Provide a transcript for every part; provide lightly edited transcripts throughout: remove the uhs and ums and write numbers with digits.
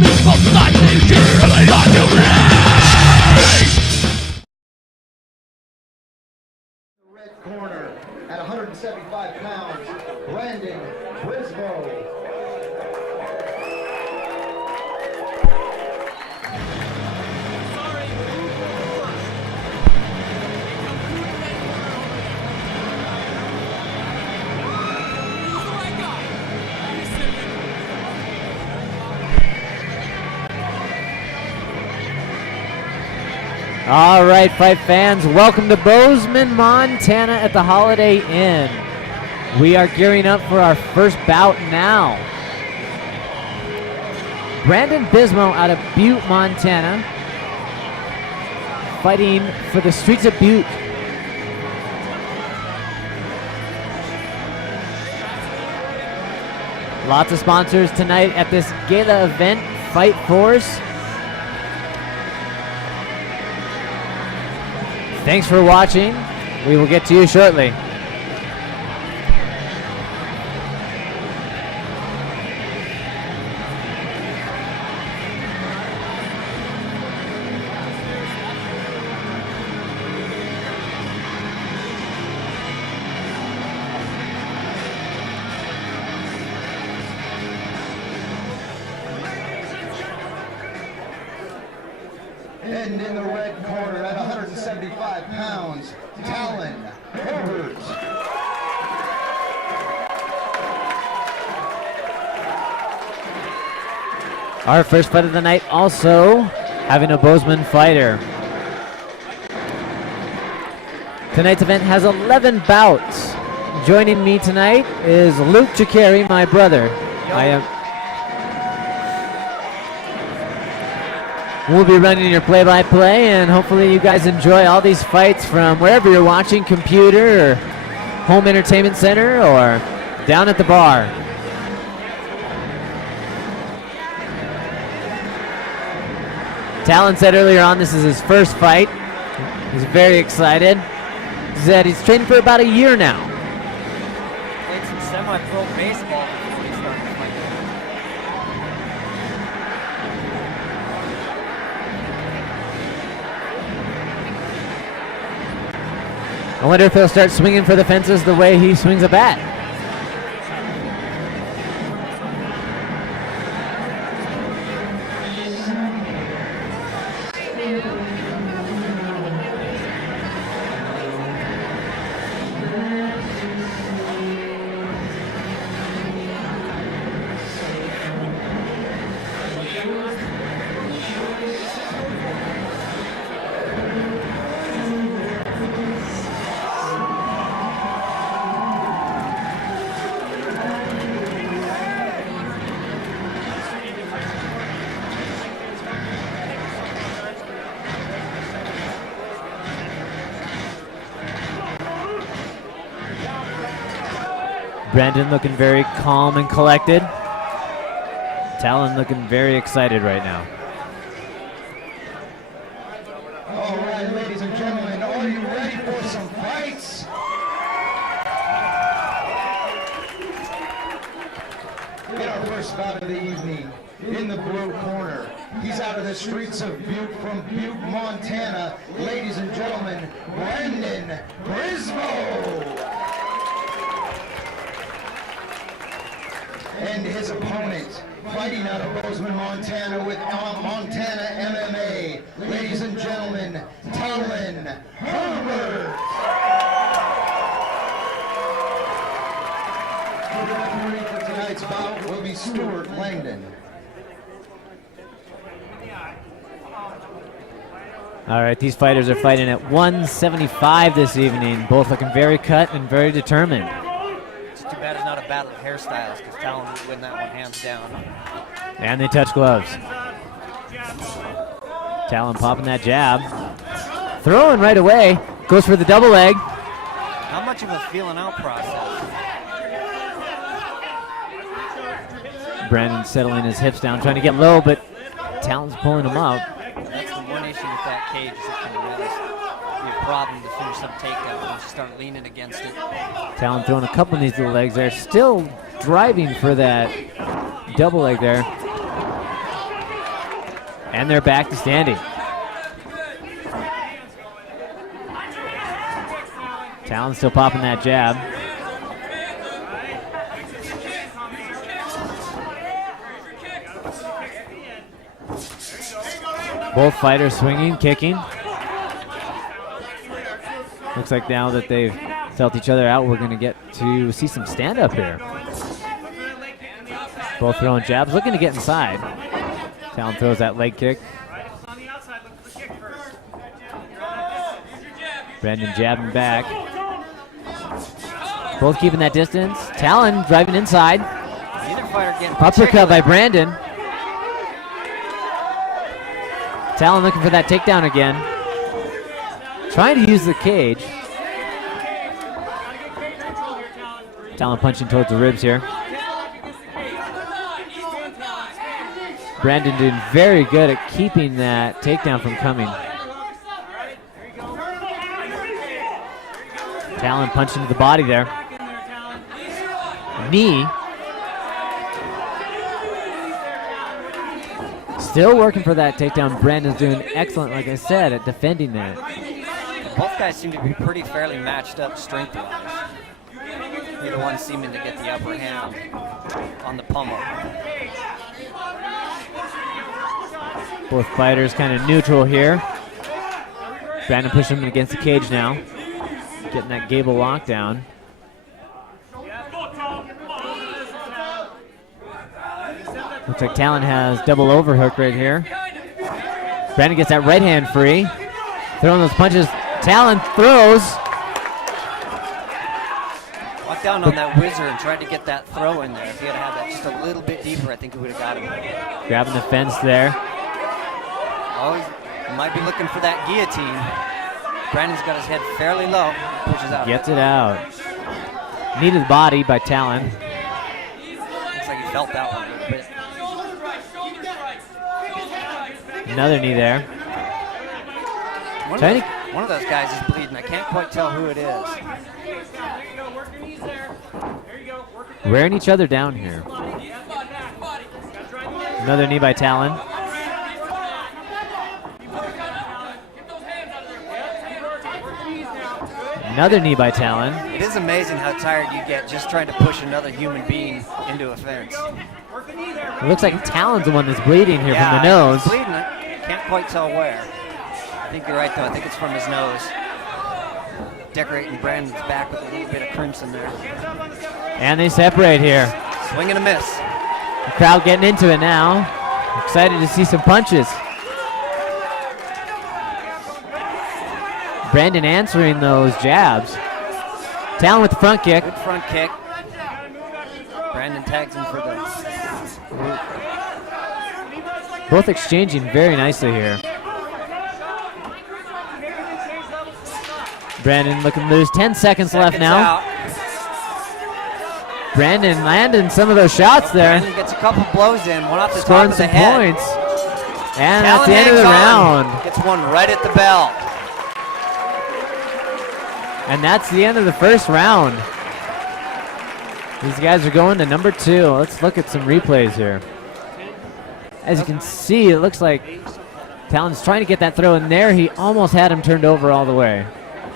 Red corner at 175 pounds, Brisbo. All right, fight fans, welcome to Bozeman, Montana at the Holiday Inn. We are gearing up for our first bout now. Brandon Brisbo out of Butte, Montana, fighting for the streets of Butte. Lots of sponsors tonight at this gala event, Fightforce. Thanks for watching. We will get to you shortly. And in the red corner at 175 pounds, Talon, Herbert. Our first fight of the night also having a Bozeman fighter. Tonight's event has 11 bouts. Joining me tonight is Luke Chikari, my brother. We'll be running your play-by-play, and hopefully you guys enjoy all these fights from wherever you're watching, computer or home entertainment center or down at the bar. Talon said earlier on this is his first fight. He's very excited. He said he's training for about a year now. Played some semi-pro baseball before he started fighting. I wonder if he'll start swinging for the fences the way he swings a bat. Brandon looking very calm and collected. Talon looking very excited right now. All right, ladies and gentlemen, are you ready for some fights? In our first bout of the evening, in the blue corner, he's out of the streets of Butte, from Butte, Montana. Ladies and gentlemen, Brandon Brisbo. And his opponent, fighting out of Bozeman, Montana, with Montana MMA. Ladies and gentlemen, Talon, Herbert. The referee for tonight's bout will be Stuart Langdon. All right, these fighters are fighting at 175 this evening, both looking very cut and very determined. It's too bad it's not a battle of hairstyles, because Talon would win that one hands down. And they touch gloves. Talon popping that jab. Throwing right away. Goes for the double leg. How much of a feeling out process? Brandon settling his hips down, trying to get low, but Talon's pulling him up. That's the one issue with that cage, is it can be a problem to finish some takedown once you start leaning against it. Talon throwing a couple of these little legs there. Still driving for that double leg there. And they're back to standing. Talon still popping that jab. Both fighters swinging, kicking. Looks like now that they've felt each other out, we're going to get to see some stand-up here. Both throwing jabs, looking to get inside. Talon throws that leg kick. Brandon jabbing back. Both keeping that distance. Talon driving inside. Uppercut by Brandon. Talon looking for that takedown again. Trying to use the cage. Talon punching towards the ribs here. Brandon doing very good at keeping that takedown from coming. Talon punching to the body there. Knee. Still working for that takedown. Brandon's doing excellent, like I said, at defending that. Both guys seem to be pretty fairly matched up strength-wise. Neither one seeming to get the upper hand on the pummel. Both fighters kind of neutral here. Brandon pushing him against the cage now. Getting that gable lockdown. Looks like Talon has double overhook right here. Brandon gets that right hand free. Throwing those punches. Talon throws. Walked down on that whizzer and tried to get that throw in there. If he had had that just a little bit deeper, I think he would have got him. Grabbing the fence there. Oh, he might be looking for that guillotine. Brandon's got his head fairly low. Pushes out. Gets it out. Knee to the body by Talon. Looks like he felt that one a little bit. Another knee there. One of those guys is bleeding. I can't quite tell who it is. Wearing each other down here. Another knee by Talon. Another knee by Talon. It is amazing how tired you get just trying to push another human being into a fence. It looks like Talon's the one that's bleeding here from the nose. He's bleeding. Can't quite tell where. I think you're right, though. I think it's from his nose. Decorating Brandon's back with a little bit of crimson there. And they separate here. Swing and a miss. The crowd getting into it now. Excited to see some punches. Brandon answering those jabs. Talon with the front kick. Good front kick. Brandon tags him for the... Both exchanging very nicely here. Brandon looking loose. 10 seconds left now. Out. Brandon landing some of those shots there. Brandon gets a couple blows in. One off the Scoring top of the some head. points. And Talon that's the end of the round. Gets one right at the bell. And that's the end of the first round. These guys are going to number 2. Let's look at some replays here. As you can see, it looks like Talon's trying to get that throw in there. He almost had him turned over all the way,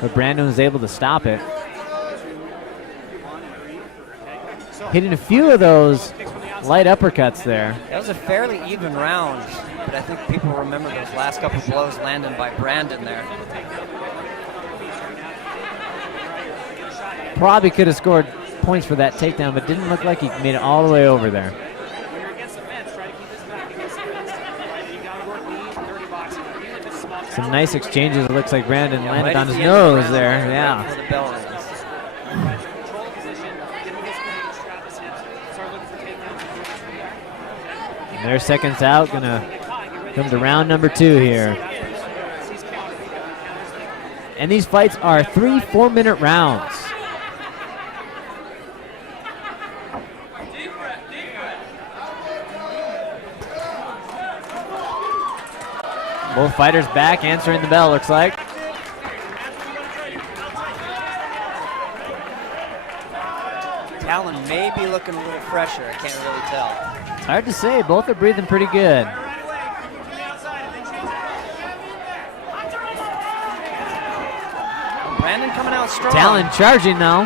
but Brandon was able to stop it. Hitting a few of those light uppercuts there. That was a fairly even round, but I think people remember those last couple blows landing by Brandon there. Probably could have scored points for that takedown, but didn't look like he made it all the way over there. Some nice exchanges. It looks like Brandon landed right on his at the end of the nose round, there. right Yeah. before the bell rings. And they're seconds out. Gonna come to round number 2 here. And these fights are 3 4-minute rounds. Both fighters back, answering the bell, looks like. Talon may be looking a little fresher. I can't really tell. It's hard to say. Both are breathing pretty good. Brandon coming out strong. Talon charging though.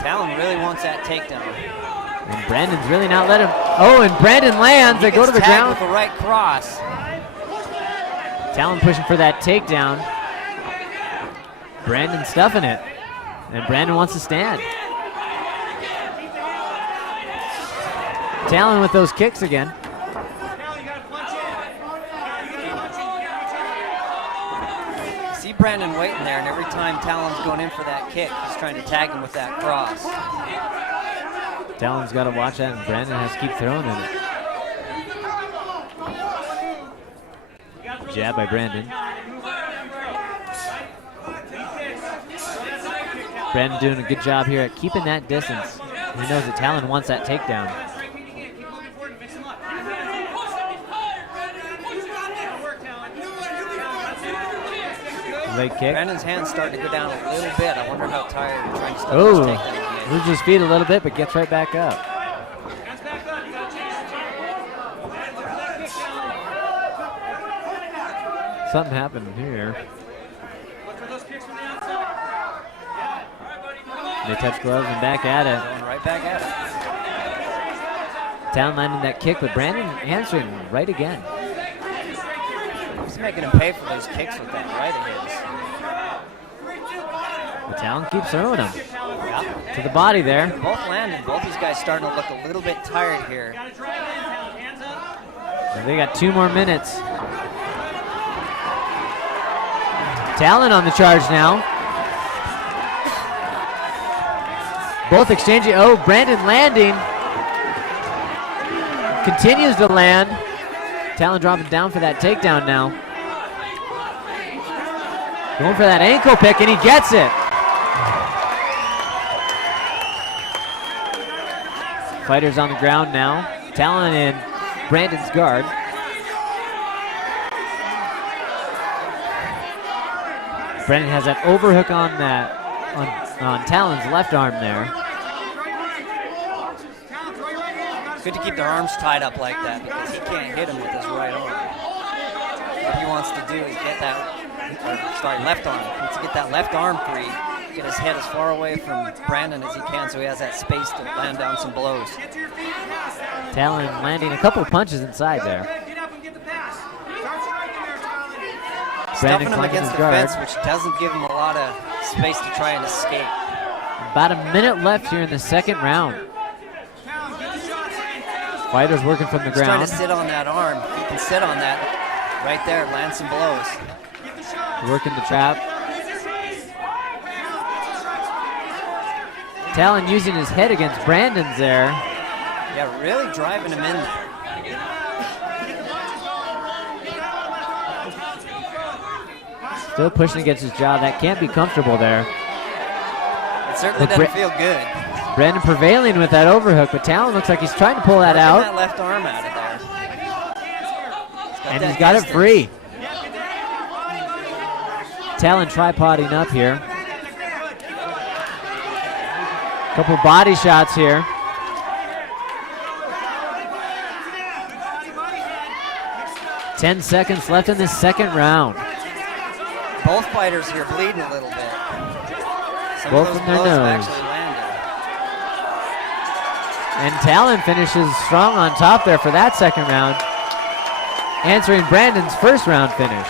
Talon really wants that takedown. And Brandon's really not letting him. Oh, and Brandon lands. They go to the ground. With the right cross. Talon pushing for that takedown. Brandon stuffing it. And Brandon wants to stand. Talon with those kicks again. See Brandon waiting there, and every time Talon's going in for that kick, he's trying to tag him with that cross. Talon's got to watch that, and Brandon has to keep throwing it. Jab by Brandon. Brandon doing a good job here at keeping that distance. He knows that Talon wants that takedown. Leg kick. Brandon's hand's starting to go down a little bit. I wonder how tired he's trying to stop Oh, this takedown. moves his feet a little bit, but gets right back up. Something happened here. They touch gloves and back at it. Going right back at it. Talon landing that kick, but Brandon answering right again. He's making him pay for those kicks with that right of his. But Talon keeps throwing him. Yeah. To the body there. Both landing. Both these guys starting to look a little bit tired here. And they got 2 more minutes. Talon on the charge now. Both exchanging. Oh, Brandon landing. Continues to land. Talon dropping down for that takedown now. Going for that ankle pick, and he gets it. Fighters on the ground now. Talon in Brandon's guard. Brandon has that overhook on that on Talon's left arm there. Good to keep their arms tied up like that because he can't hit him with his right arm. What he wants to do is get that, left arm. He wants to get that left arm free, get his head as far away from Brandon as he can so he has that space to land down some blows. Talon landing a couple of punches inside there. Stuffing him against the fence, which doesn't give him a lot of space to try and escape. About a minute left here in the second round. Fighters working from the He's ground. trying to sit on that arm. He can sit on that right there, land some blows. Working the trap. Talon using his head against Brandon's there. Yeah, really driving him in there. Still pushing against his jaw. That can't be comfortable there. It certainly doesn't feel good. Brandon prevailing with that overhook, but Talon looks like he's trying to pull that out. That left arm out of there. And he's got it free. Talon tripoding up here. Couple body shots here. Ten seconds left in this second round. Both fighters here bleeding a little bit. Both from their nose. And Talon finishes strong on top there for that second round, answering Brandon's first round finish.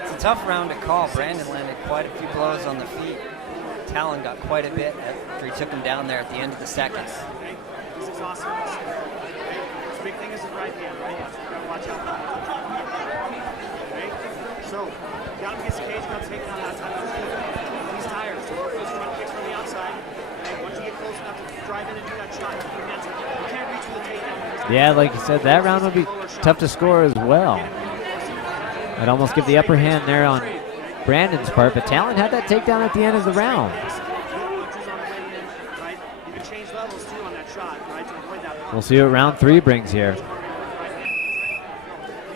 It's a tough round to call. Brandon landed quite a few blows on the feet. Talon got quite a bit after he took him down there at the end of the second. This is awesome. The big thing is the right hand, right? You gotta watch out. Okay? So, you got him against the cage, got him taking on that time. He's tired. So those front kicks from the outside. Okay? Once you get close enough to drive in and do that shot, you can't reach for the takedown. Yeah, like you said, that round would be tough to score as well. I'd almost give the upper hand there on Brandon's part, but Talon had that takedown at the end of the round. We'll see what round 3 brings here. He's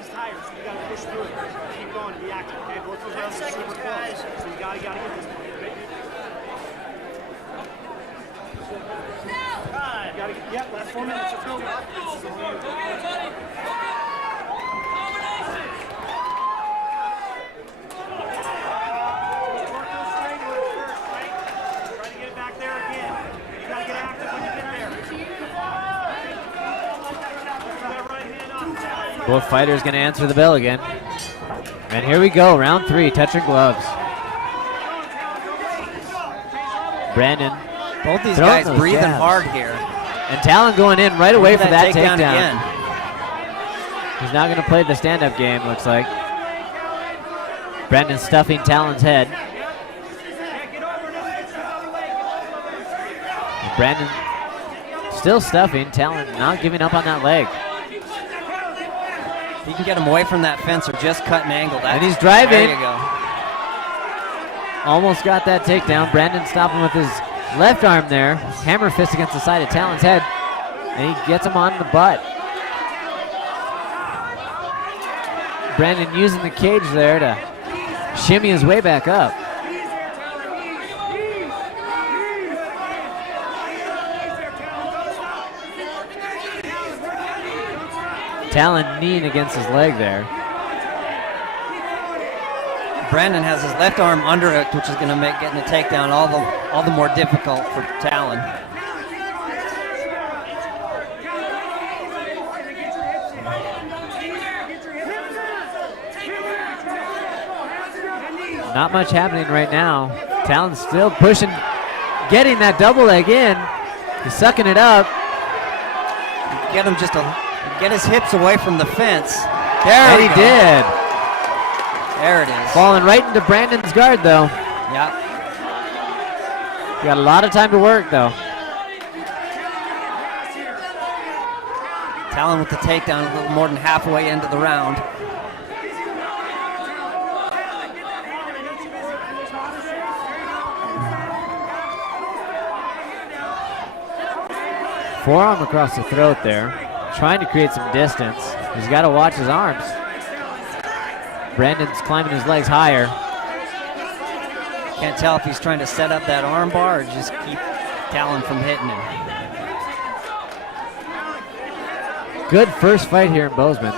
tired, so you gotta push through it. Keep going, be active. Okay, both of those rounds are super close. So you gotta get this point, okay? You gotta get Yep, last 4 minutes. Let's go. Try to get it back there again. You gotta get active when you get there. Lift that right hand up. Both fighters going to answer the bell again. And here we go, round 3, touching gloves. Brandon. Both these throwing guys those breathing jabs. hard here. And Talon going in right away for that takedown. again. He's not going to play the stand-up game, looks like. Brandon stuffing Talon's head. And Brandon still stuffing. Talon not giving up on that leg. If you can get him away from that fence or just cut an angle. And he's driving. There you go. Almost got that takedown. Brandon stopping with his left arm there. Hammer fist against the side of Talon's head. And he gets him on the butt. Brandon using the cage there to shimmy his way back up. Talon kneeing against his leg there. Brandon has his left arm underhooked, which is going to make getting the takedown all the more difficult for Talon. Not much happening right now. Talon's still pushing, getting that double leg in. He's sucking it up. Get him get his hips away from the fence. There And we he go. did. There it is. Falling right into Brandon's guard though. Yeah. Got a lot of time to work though. Talon with the takedown a little more than halfway into the round. Forearm across the throat there. Trying to create some distance. He's got to watch his arms. Brandon's climbing his legs higher. Can't tell if he's trying to set up that arm bar or just keep Talon from hitting him. Good first fight here in Bozeman.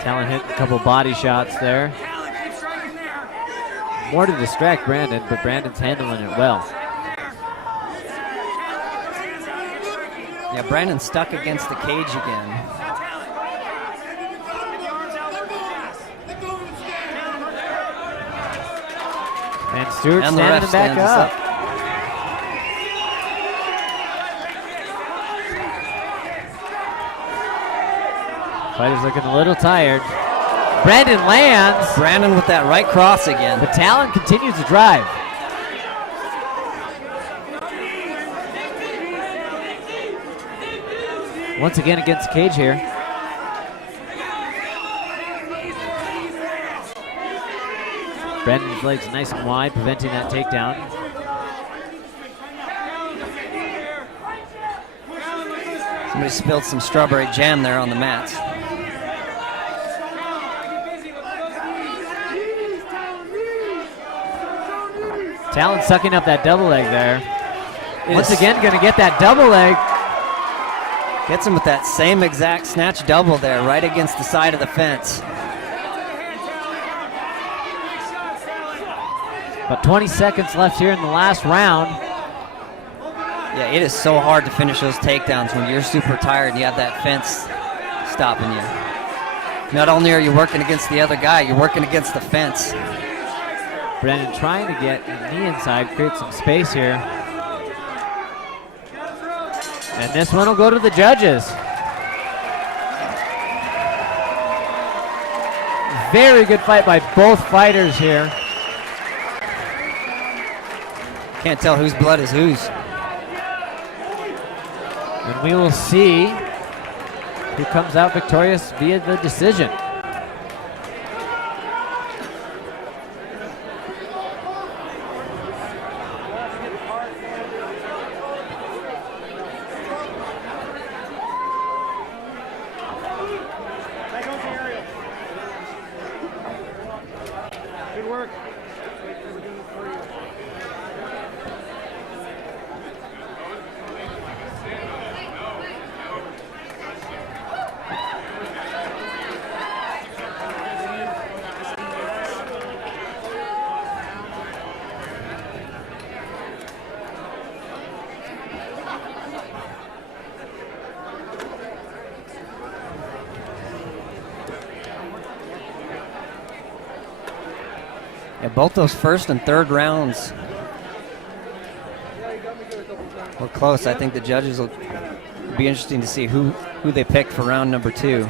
Talon hit a couple body shots there. More to distract Brandon, but Brandon's handling it well. Yeah, Brandon's stuck against the cage again. And Stewart And the standing ref him back stands us up. Fighter's looking a little tired. Brandon lands. Brandon with that right cross again. But Talon continues to drive. Once again against the cage here. Brandon's legs nice and wide, preventing that takedown. Somebody spilled some strawberry jam there on the mats. Talon sucking up that double leg there. Once again, gonna get that double leg. Gets him with that same exact snatch double there, right against the side of the fence. About 20 seconds left here in the last round. Yeah, it is so hard to finish those takedowns when you're super tired and you have that fence stopping you. Not only are you working against the other guy, you're working against the fence. Brandon trying to get a knee inside, create some space here. And this one will go to the judges. Very good fight by both fighters here. Can't tell whose blood is whose. And we will see who comes out victorious via the decision. Good work. Yeah, both those first and third rounds were close. I think the judges will be interesting to see who they picked for round number 2.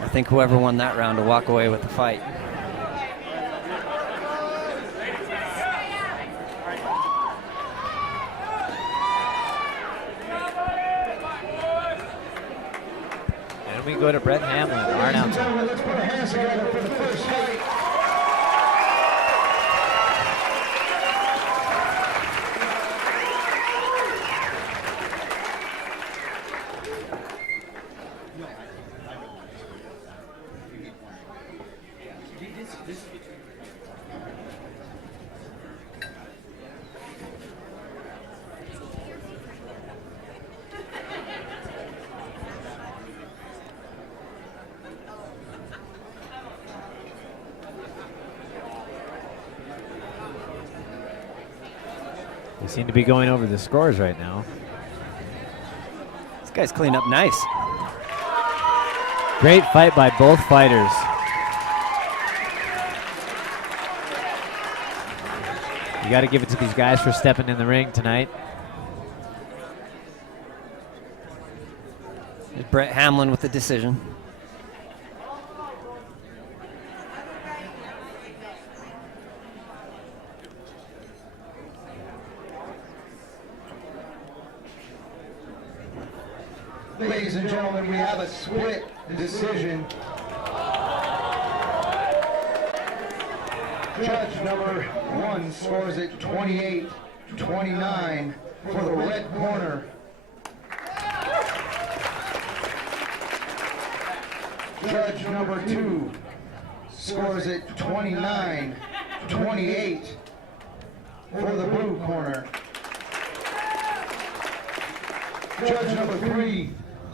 I think whoever won that round will walk away with the fight. And we go to Brett Hamlin, our announcer. Let's put our hands together for the first fight. They seem to be going over the scores right now. This guy's cleaned up nice. Great fight by both fighters. You got to give it to these guys for stepping in the ring tonight. There's Brett Hamlin with the decision. Ladies and gentlemen, we have a split decision. Judge number 1 scores it 28-29 for the red corner. Judge number 2 scores it 29-28 for the blue corner. Judge number 3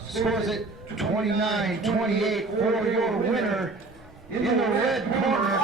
scores it 29-28 for your winner in the red corner.